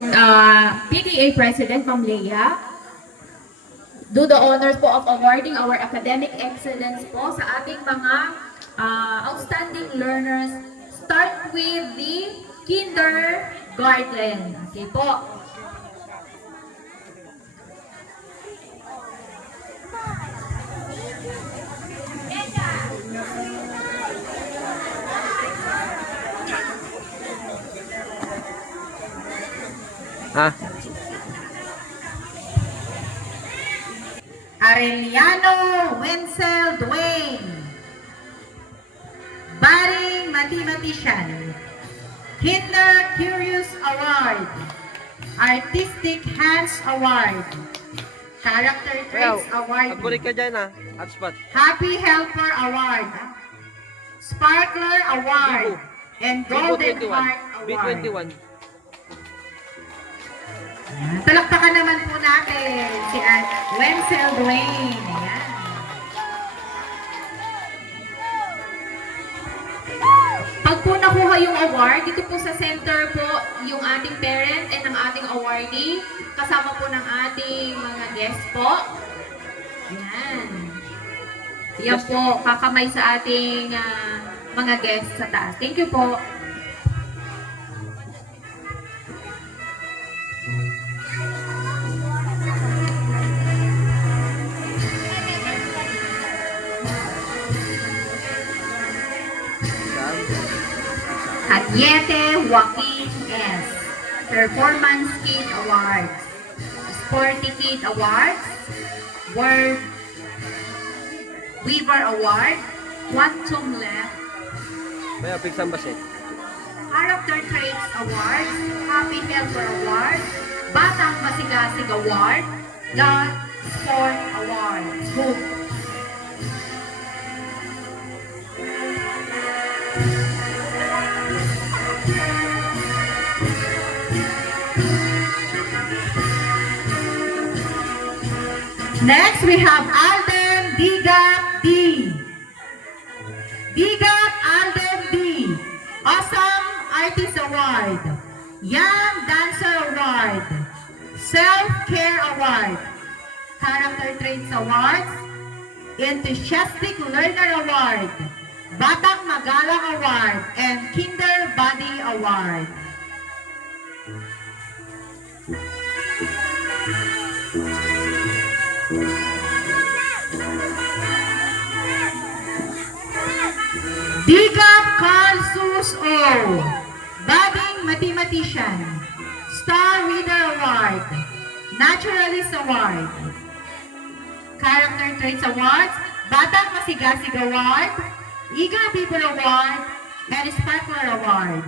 PTA President Ma'am Leia, do the honors po of awarding our academic excellence po sa ating mga outstanding learners. Start with the kindergarten. Okay po. Arellano Wenzel Dwayne, Budding Mathematician, Kinder Curious Award, Artistic Hands Award, Character Traits Award, Mag-kulik ka dyan hotspot. Happy Helper Award, Sparkler Award, and Golden Heart Award. B21. Talakpakan naman po natin si Wenzel Dwayne. Ayan. Pag po nakuha yung award, dito po sa center po yung ating parent and ang ating awardee. Kasama po ng ating mga guests po. Ayan. Yan po, kakamay sa ating mga guests sa taas. Thank you po. Agyete Joaquin S. Performance Kid Awards, Sporty Kid Awards, Word Weaver Award, Quantum Left, May apiksan ba siya? Character Traits Awards, Happy Helper Award, Batang Masigasig Award, God Sport Award. Boom. Next, we have Alden Digap D. Digap Alden D. Awesome Artist Award. Young Dancer Award. Self-Care Award. Character Traits Award. Enthusiastic Learner Award. Batang Magalang Award. And Kinder Body Award. Digap Carl Sus O. Budding Mathematician. Star Reader Award. Naturalist Award. Character Traits Award. Batang Masigasig Award. Eager People Award. And Sparkler Award.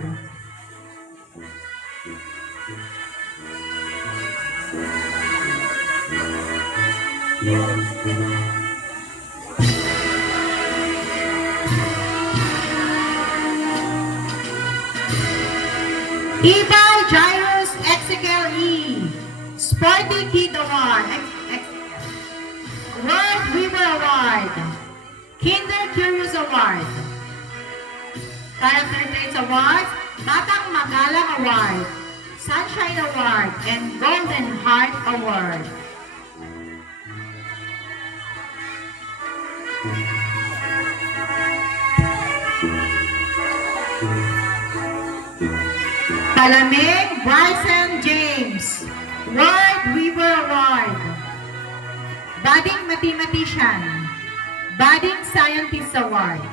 Ibay Jairus Exekel E. Sporty Kid Award. World Weaver Award. Kinder Curious Award. Character Traits Award. Batang Magalang Award. Sunshine Award. And Golden Heart Award. Palamig Bryson James, World Weaver Award, Budding Mathematician, Budding Scientist Award,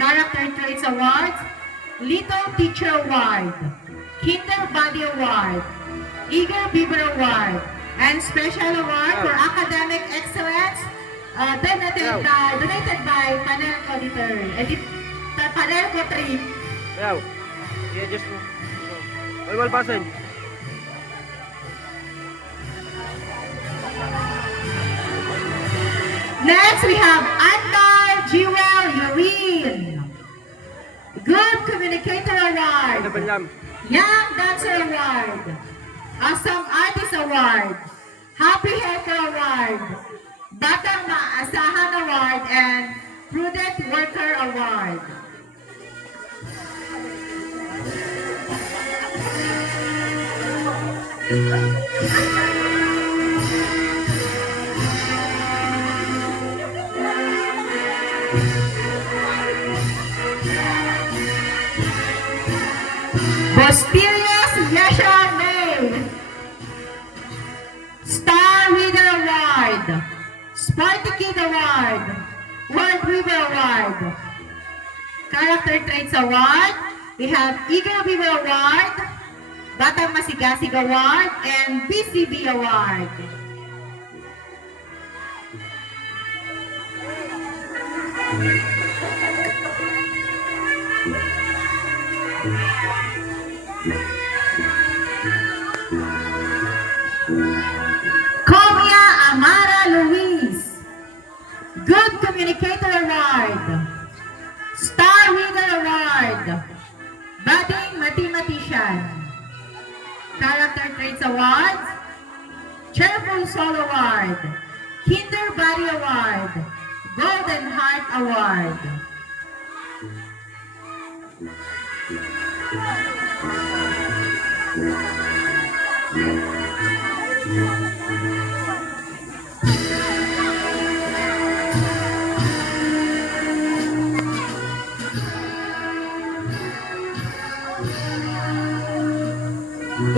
Character Traits Award, Little Teacher Award, Kinder Body Award, Eager Beaver Award, and Special Award for Academic Excellence donated by Panelco Panelco 3. Ayaw. I-adjust mo. Walwal pasin. Next, we have Andal Jewel Urine. Good Communicator Award. Ano ba nilam? Young Dancer Award. Awesome Artist Award. Happy Helper Award. Batang Maasahan Award and Prudent Worker Award. Bosterius Yasha May. Star Reader Award. Sporty Kid Award. World Weaver Award. Character Traits Award. We have Eagle Weaver Award, Batang Masigasig Award, and PCB Award. Comia Amara Luis. Good Communicator Award. Star Reader Award. Budding Mathematician. Character Traits Award. Cheerful Soul Award. Kinder Body Award. Golden Heart Award.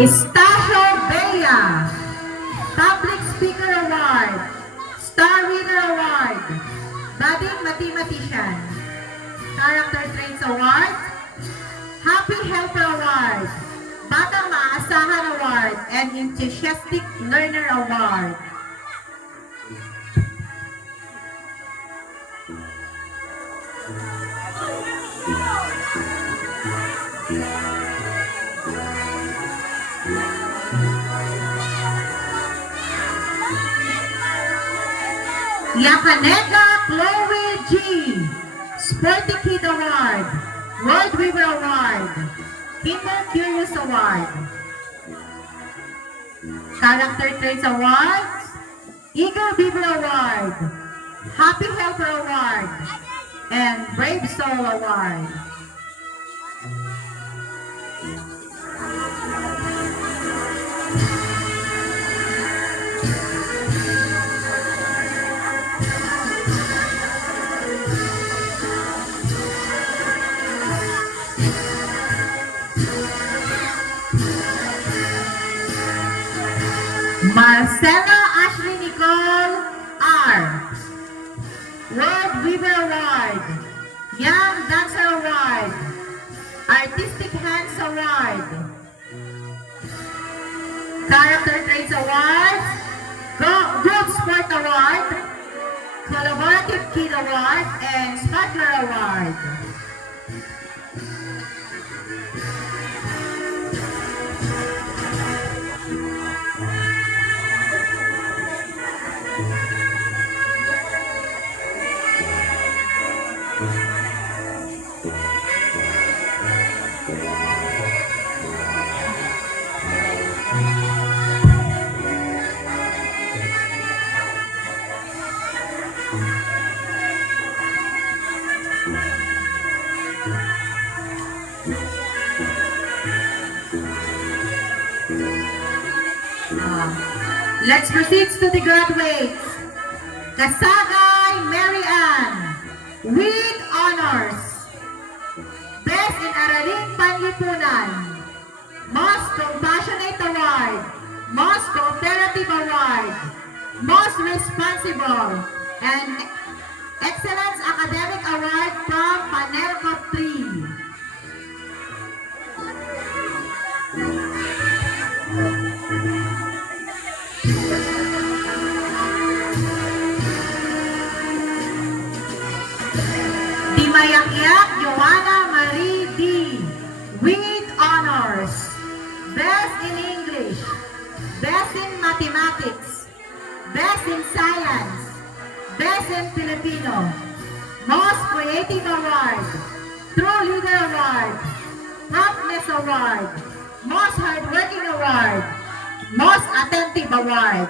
Estacio Bea. Public Speaker Award. Star Reader Award. Budding Mathematician. Character Traits Award. Happy Helper Award. Batang Maasahan Award and Enthusiastic Learner Award. Yakanega Chloe G. Sporty Kid Award. World Weaver Award. Kinder Curious Award. Character Traits Award. Eagle Beaver Award. Happy Helper Award. And Brave Soul Award. Marcella Ashley Nicole R. World Weaver Award. Young Dancer Award. Artistic Hands Award. Character Traits Award. Good Sport Award. Collaborative Kid Award and Sparkler Award. Let's proceed to the graduates. Kasagay Mary Ann, with honors. Best in Araling Panlipunan. Most Compassionate Award. Most Cooperative Award. Most Responsible. And Excellence Academic Award from Panerco 3. Dimayakyak Joanna Marie D. with honors. Best in English. Best in Mathematics. Best in Science. Best in Filipino. Most Creative Award. True Leader Award. Promptness Award. Most Hardworking Award. Most Attentive Award.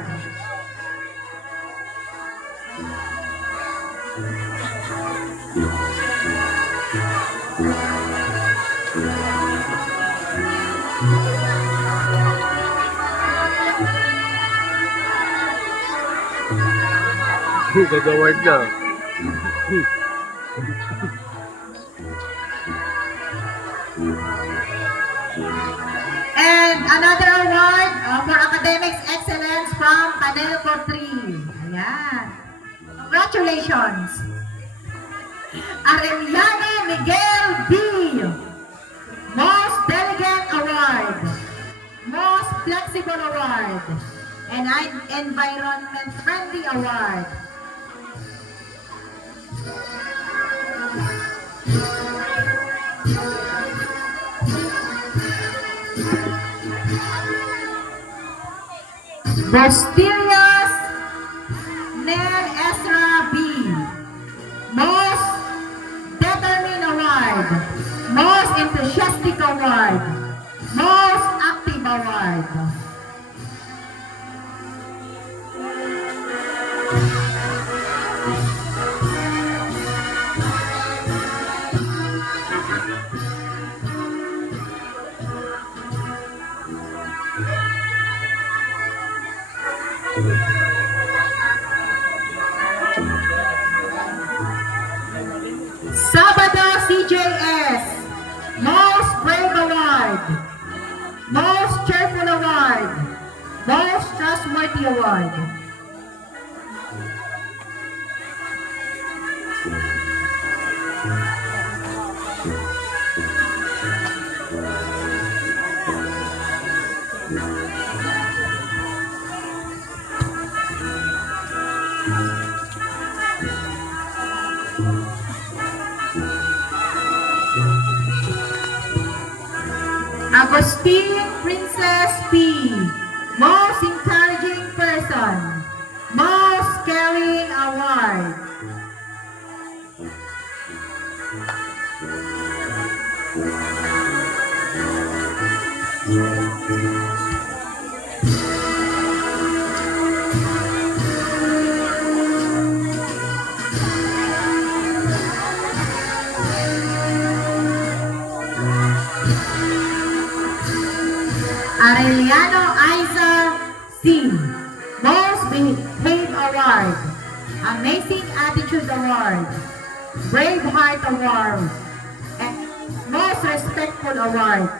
Gagaward na. And another award for academics excellence from Panelco 3. Ayan. Congratulations. Arellano Miguel B. Most Delegate Award. Most Flexible Award. And Environment Friendly Award. Bostilius Nel Ezra B. Most Determined Award. Most Enthusiastic Award. Most Active Award. Sabado CJS, Most Brave Award, Most Cheerful Award, Most Trustworthy Award. Agustin Princess P. Most Encouraging Person. Most Caring Award. Arellano Aiza C. Most Behaved Award. Amazing Attitude Award. Brave Heart Award. And Most Respectful Award.